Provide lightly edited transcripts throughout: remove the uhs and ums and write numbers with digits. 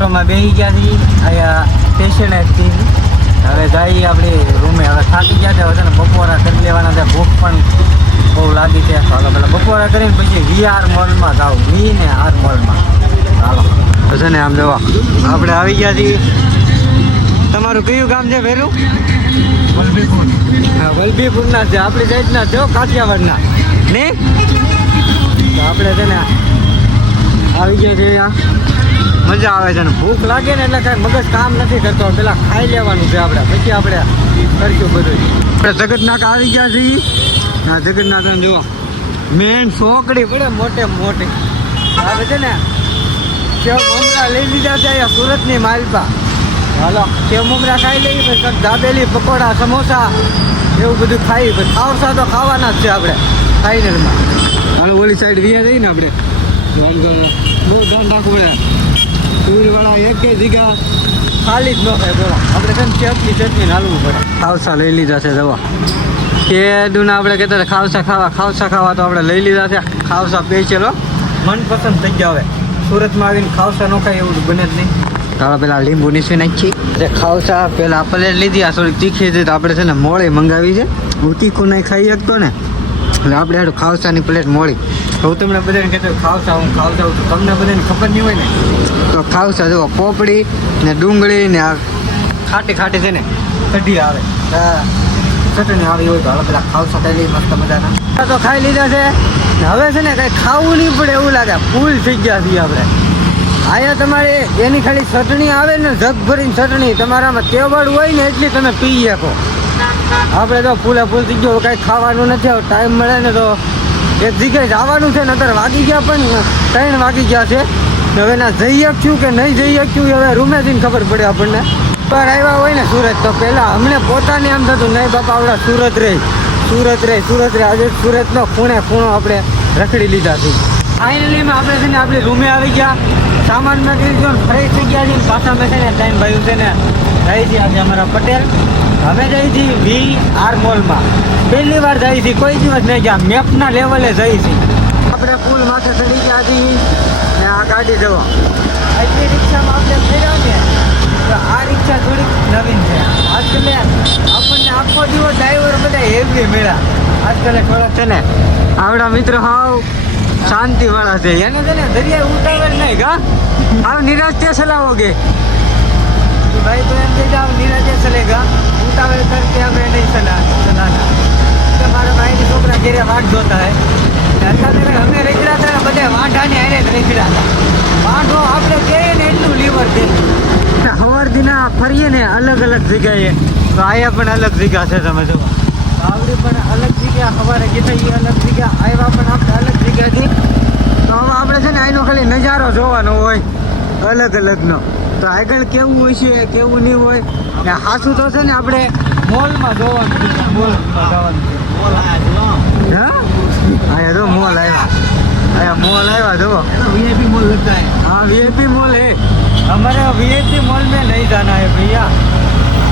ઓટોમાં બેસી ગયા છીએ અહીંયા સ્ટેશન હતી. હવે જઈએ આપણી રૂમે. હવે થાકી ગયા છે. હવે છે ને બપોરા કરી લેવાના છે. ભૂખ પણ બહુ લાગી છે. ચાલો પેલા બપોરા કરીને પછી VR મોલમાં જાવ. VR મોલમાં ચાલો. તો છે ને આમ જોવા આપણે આવી ગયા છીએ. તમારું કયું ગામ છે વહેલું? વલભીપુર. હા, વલભીપુરના છે. આપણી સાઈડના છે કાઠિયાવાડના નહીં. તો આપણે છે ને આવી ગયા છે. મજા આવે છે ને ભૂખ લાગે ને એટલે કાંઈ મગજ કામ નથી કરતો. પેલા ખાઈ લેવાનું છે આપણે, પછી આપણે કરશું બધું. આપણે જગન્નાથ આવી ગયા છીએ. હા, જગન્નાથ જુઓ મેન ચોકડી પડે મોટે મોટી. આપણે છે ને સેવ મમરા લઈ લીધા છે અહીંયા સુરતની માલપા. હાલો સેવ મમરા ખાઈ લઈએ, પછી દાબેલી પકોડા સમોસા એવું બધું ખાઈ. પછી ખાવસા તો ખાવાના જ છે આપણે ફાઇનલમાં. હાલો ઓલી સાઈડ વ્યા જઈએ ને આપણે. બહુ ધ્યાન રાખવું પડે. ટૂરવાળા એક જગ્યા ખાલી જ ન થાય. બોલો આપણે કેમ ચટણી હાલવું પડે. ખાવસા લઈ લીધા છે દવા કે દુના આપણે કહેતા હતા ખાવસા ખાવા તો આપણે લઈ લીધા છે. ખાવસા પેચેલો મનપસંદ થઈ ગયા. હવે સુરતમાં આવીને ખાવસા ન ખાય એવું બને જ નહીં. ચાલો પેલા લીંબુ નીચે નાખીએ. ખાવસા પેલા પ્લેટ લીધી. આ થોડીક તીખી હતી તો આપણે છે ને મોળી મંગાવી છે. હું તીખું નહીં ખાઈ શકતો ને એટલે આપણે હાડું ખાવસાની પ્લેટ મોળી. હું તમને બધાને કહેતો ખાવસા હું ખાવસા છું. તમને બધાને ખબર નહીં હોય ને તો ખાવસા જુઓ પોપડી ને ડુંગળી ને આ ખાટી ખાટી છે ને કઢી આવે ચટણી આવી હોય તો હવે પેલા ખાવસા ખાઈ લઈએ મસ્ત મજાના. તો ખાઈ લીધા છે. હવે છે ને કંઈ ખાવું નહીં પડે એવું લાગે. ફૂલ થઈ ગયા છીએ આપણે. અહીંયા તમારે એની ખાલી ચટણી આવે ને જગ ભરીને ચટણી તમારામાં તેવડ હોય ને એટલી તમે પી શકો. આપણે તો ફૂલે ફૂલ થઈ ગયો. કાંઈ ખાવાનું નથી. ટાઈમ મળે ને તો એક જગ્યાએ જવાનું છે ને અત્યારે વાગી ગયા પણ 3 વાગી ગયા છે. હવે ના જઈ શકશું કે નહીં જઈ શકશું હવે રૂમે જઈને ખબર પડે આપણને. પર આવ્યા હોય ને સુરત તો પહેલાં અમને પોતાને એમ થતું નહીં બાપા આપણા સુરત રહે. આજે સુરતનો ખૂણો આપણે રખડી લીધા છે. ફાઇનલીમાં આપણે છે ને આપણી રૂમે આવી ગયા. સામાન મેં કીધું ફ્રેશ થઈ ગયા છે. પાછા મેં છે ને ટાઈમ ભાઈ છે ને જઈ છીએ આજે અમારા પટેલ. અમે જઈ છીએ VR મોલમાં. પહેલી વાર જઈ છીએ, કોઈ દિવસ નહીં ગયા. મેપના લેવલે જઈ છીએ. આપણે પુલ માથે ચડી ગયા છીએ ને આ ગાડી જવા એટલી રિક્ષામાં આપણે ફેર્યા ને તો આ રિક્ષા થોડીક નવીન છે. આજકાલે આપણને આખો દિવસ ડ્રાઈવર બધા હેવી મળ્યા. આજકાલે થોડાક છે ને આવડા મિત્ર હાવ શાંતિવાળા છે. એને છે ને દરિયા ઉતાવળ નહીં ગા હાવ નિરાશ ચલાવોગે ભાઈ તો એમ કહી જાઓ નિરાજે ચલેગા ઉતાવળ કરકે અમે નહીં ચલાના. મારા ભાઈની છોકરા ઘેરે વાટ જોતા હે. અત્યારે અમે રેગડા હતા બધા વાંઢાને હારે જ રેગડા હતા. વાંઢો આપણે કહીએ ને એટલું લીવર છે. સવારથીના ફરીએ ને અલગ અલગ જગ્યાએ તો અહીંયા પણ અલગ જગ્યા છે. તમે જો આવડી પણ અલગ જગ્યા સવારે કીધા એ અલગ જગ્યા આવ્યા પણ આપણે અલગ જગ્યાથી. તો હવે આપણે છે ને અહીંનો ખાલી નજારો જોવાનો હોય અલગ અલગનો. તો આગળ કેવું હોય છે કેવું નહીં હોય ને હાસું તો છે ને આપણે મોલમાં જોવાનું. મોલમાં જવાનું હા અહીંયા જો મોલ આવ્યા. અહીંયા મોલ આવ્યા જો VIP મોલ लगता है. हाँ VIP मॉल है. हमारे VIP मॉल में नहीं जाना है भैया.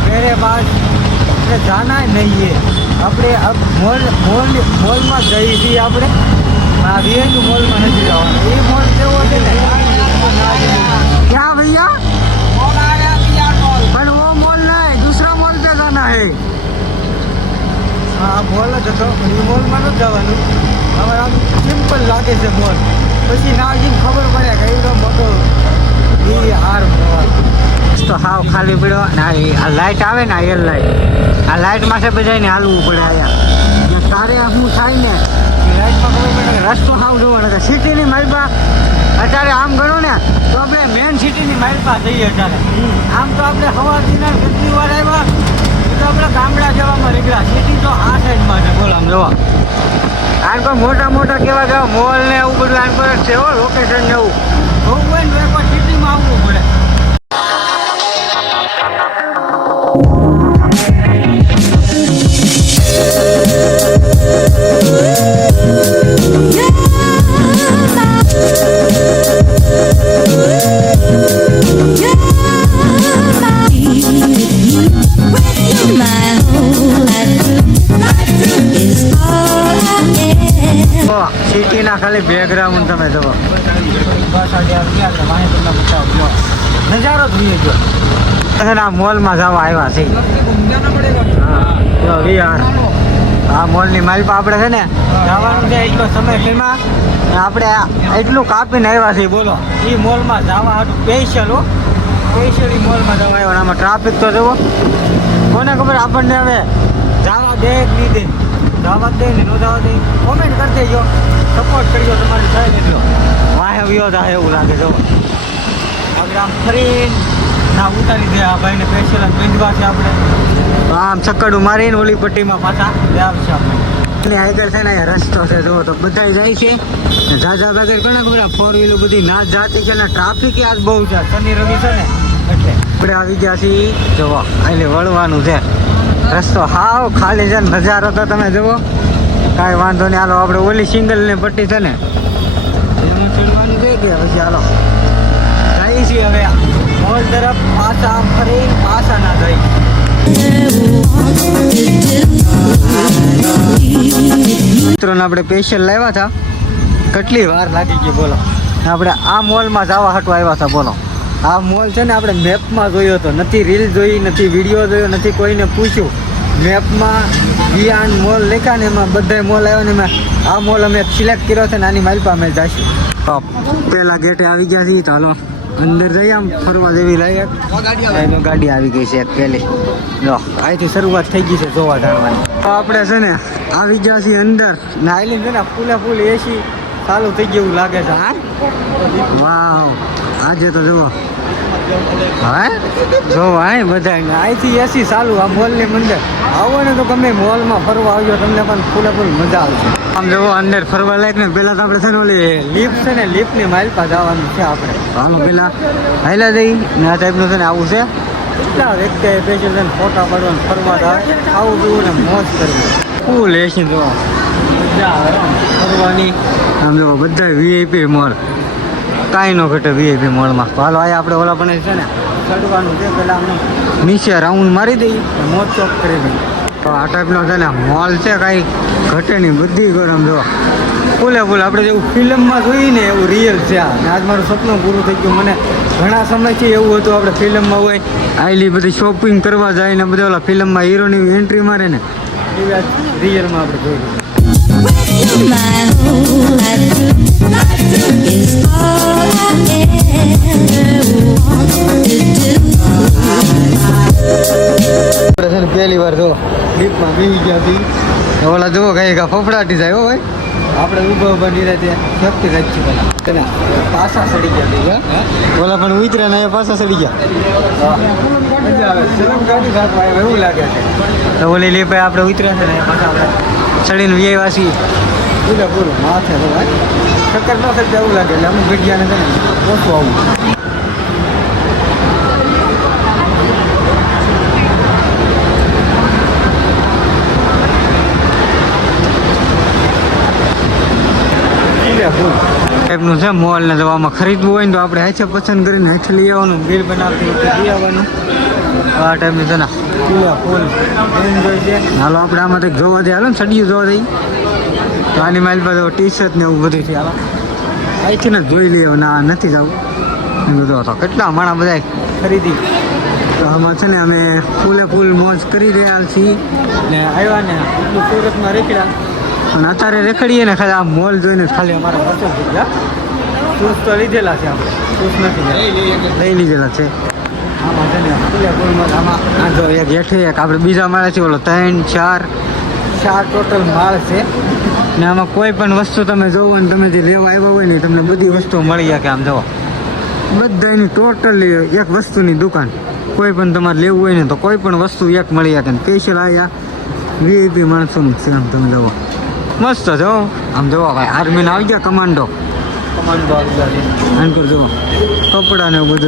मेरे पास जाना ही नहीं है. આપણે મોલમાં જઈએ છીએ આપણે. આ VIP મોલમાં નથી જવાનું. એ મોલ કેવો છે ને क्या भैया पर वो मॉल नहीं दूसरा मॉल पे जाना है. हाँ मॉल જ હતો. એ મોલમાં નથી જવાનું. હવે આમ સિમ્પલ લાગે છે મોલ. પછી ના જઈને ખબર પડે કે એવડો મોટો VR મોલ તો હાવ ખાલી પડ્યો. ને આ લાઇટ આવે ને એર લાઇટ આ લાઇટ માટે બધાને હાલવું પડે. અહીંયા તારે શું થાય ને લાઇટમાં ખબર પડે કે રસ્તો હાવ જોવાનો. સિટીની માલપા અત્યારે આમ ગણો ને તો આપણે મેન સિટીની માલપા જઈએ. અત્યારે આમ તો આપણે સવારથી કેટલી વાર આવ્યા તો આપણે ગામડા જવામાં નીકળ્યા. સિટી તો આ સાઈડમાં છે. બોલ આમ જોવા આન પર મોટા મોટા કેવા કેવા મોલ ને એવું બધું આન પર છે. લોકેશન ને એવું જોવું હોય ને તો એકવાર સિટીમાં આવવું પડે. સિટીના ખાલી બેકગ્રાઉન્ડ તમે જુઓ બસ જ વીએ ગયો આ મોલમાં જવા આવ્યા છે હા VR આ મોલની માલિક આપણે છે ને જવાનું છે એટલો સમય ફીમાં આપણે એટલું કાપીને આવ્યા છીએ બોલો એ મોલમાં જવા હતું સ્પેશિયલ એ મોલમાં જવા આવ્યા આમાં ટ્રાફિક તો જુઓ કોને ખબર આપણને હવે જવા દે જ નહીં દે જવા દે ને ન જવા દે કોમેન્ટ કરી દેજો સપોર્ટ કરજો તમારી થાય એટલો વાહે વ્યો થાય એવું લાગે જો આપણે આમ ફરી ના ઉતારી દે આ ભાઈને સ્પેશિયલ બેંડવા છે આપણે આમ ચક્કડું મારીને ઓલી પટ્ટીમાં પાછા આવશે આપણે આગળ છે ને રસ્તો છે જુઓ તો બધા જાય છે ઝાઝા વગર કોને ખબર ફોર વ્હીલર બધી ના જાતી કે ટ્રાફિક આજ બહુ છે શનિ રવિ છે ને એટલે આપણે આવી ગયા છીએ જુઓ એટલે વળવાનું છે રસ્તો હાવ ખાલી છે ને નજારો તો તમે જુઓ કાંઈ વાંધો નહીં હાલો આપણે ઓલી સિંગલ ની પટ્ટી છે ને એમાં ચડવાનું છે કે પછી હાલો જઈએ છીએ હવે મોલ તરફ પાછા આમ ફરી પાછા ના જઈ મિત્રોને આપણે સ્પેશિયલ લાવ્યા હતા કેટલી વાર લાગી ગઈ બોલો આપણે આ મોલમાં જવા હાટું આવ્યા હતા બોલો આ મોલ છે ને આપણે મેપમાં જોયો હતો નથી રીલ જોઈ નથી વિડીયો જોયો નથી કોઈને પૂછ્યું મેપમાં વિયાન મોલ લખ્યા ને એમાં બધા મોલ આવ્યા ને એમાં આ મોલ અમે સિલેક્ટ કર્યો છે ને આની માલપા અમે જઈશું પહેલા ગેટે આવી ગયા છીએ તો હાલો અંદર જઈએ આમ ફરવા જેવી લાયક એનો ગાડી આવી ગઈ છે એક પહેલી જો અહીંથી શરૂઆત થઈ ગઈ છે જોવા જાણવાની તો આપણે છે ને આવી ગયા છીએ અંદર ને આઈલીન છે ને ફૂલ એસી ચાલુ થઈ ગયું લાગે છે હા વાવ આજે તો જુઓ હવે જોવા હે બધા અહીંથી એસી ચાલુ આ મોલની અંદર આવો ને તો ગમે મોલમાં ફરવા આવજો તમને પણ ફૂલ મજા આવશે આમ જુઓ અંદર ફરવા લાયક ને પેલા તો આપણે છે ને ઓલી લિફ્ટ છે ને લિફ્ટની માઇલ પાસે જવાનું છે આપણે હાલો પેલા હાઈલા જઈ ને આ ટાઈપનું છે ને આવું છે કેટલા વ્યક્તિ સ્પેશિયલ છે ને ફોટા પાડવાનું ફરવા જાય આવું જોવું ને મોજ કરવી ફૂલ એસી જોવા મજા આવે ફરવાની આમ જુઓ બધા VIP મોલ કાંઈ ન ઘટે VIP મોલમાં તો હાલો અહીંયા આપણે ઓલા પણ છે ને ચડવાનું છે પેલા આમ નીચે રાઉન્ડ મારી દઈએ મોજ ચોક કરી દઈએ તો આ ટાઈપનો છે ને મોલ છે કાંઈ ઘટે નહીં બધી ગરમ જો ફૂલે આપણે જેવું ફિલ્મમાં જોઈએ ને એવું રિયલ છે આ આજ મારું સપનું પૂરું થઈ ગયું મને ઘણા સમયથી એવું હતું આપણે ફિલ્મમાં હોય આઈલી બધી શોપિંગ કરવા જાય ને બધા ઓલા ફિલ્મમાં હીરોની એન્ટ્રી મારે ને એ રિયલમાં આપણે જોઈ લઈએ પહેલી વાર જો લીપમાં બેસી ગયા હતી ઓલા જુઓ કઈ ફફડાટી જાય હો ભાઈ આપણે ઊભા નીરા ત્યાં સેફ્ટી રાખી પેલા પાછા સડી ગયા ઓલા પણ ઉતર્યા ને પાછા સડી ગયા મજા આવે ગાડી સાથે એવું લાગે છે તો ઓલી લીપે આપણે ઉતર્યા છે ને પાછા આપણે ચડીને વ્યવાસી પૂરું માથે તો ભાઈ ચક્કર ન થઈ એવું લાગે એટલે અમુક જગ્યાને છે ને ઓછું આવું ટાઈપનું છે મોલ ને જવામાં ખરીદવું હોય ને તો આપણે હાથે પસંદ કરીને હાથે લઈ આવવાનું બિલ બનાવતી લઈ આવવાનું આ ટાઈપનું છે ને ફૂલ એન્જોય છે હાલો આપણે આમાં કંઈક જોવા દઈએ હાલો ને સડિયું જોવા દઈએ તો આની મારી પાસે ટી શર્ટ ને એવું બધું છે હાલો અહીંથી ને જોઈ લઈએ ના નથી જવું એ બધું હતો કેટલા માણા બધા ખરીદી તો આમાં છે ને અમે ફૂલ મોજ કરી રહ્યા છીએ ને આવ્યા ને એટલું સુરતમાં રેકડા અને અત્યારે રેખડીએ ને ખાલી આ મોલ જોઈને ખાલી અમારા પસંદ થઈ ગયા શૂઝ તો લીધેલા છે આપણે શૂઝ નથી લઈ લીધેલા છે આમાં છે ને ફૂલમાં આમાં આ જો એક હેઠે એક આપણે બીજા માળે છે ઓલો 3 4 ટોટલ માળ છે ને આમાં કોઈ પણ વસ્તુ તમે જોવો ને તમે જે લેવા આવ્યા હોય ને તમને બધી વસ્તુ મળી જાય કે આમ જુઓ બધાની ટોટલી એક વસ્તુની દુકાન કોઈ પણ તમારે લેવું હોય ને તો કોઈ પણ વસ્તુ એક મળી જાય કે સ્પેશિયલ આવ્યા VIP માણસોનું છે આમ તમે જુઓ મસ્ત જો આમ જોવા ભાઈ આર્મીને આવી ગયા કમાન્ડો આવી ગયા આનકર જુઓ કપડા ને એવું બધું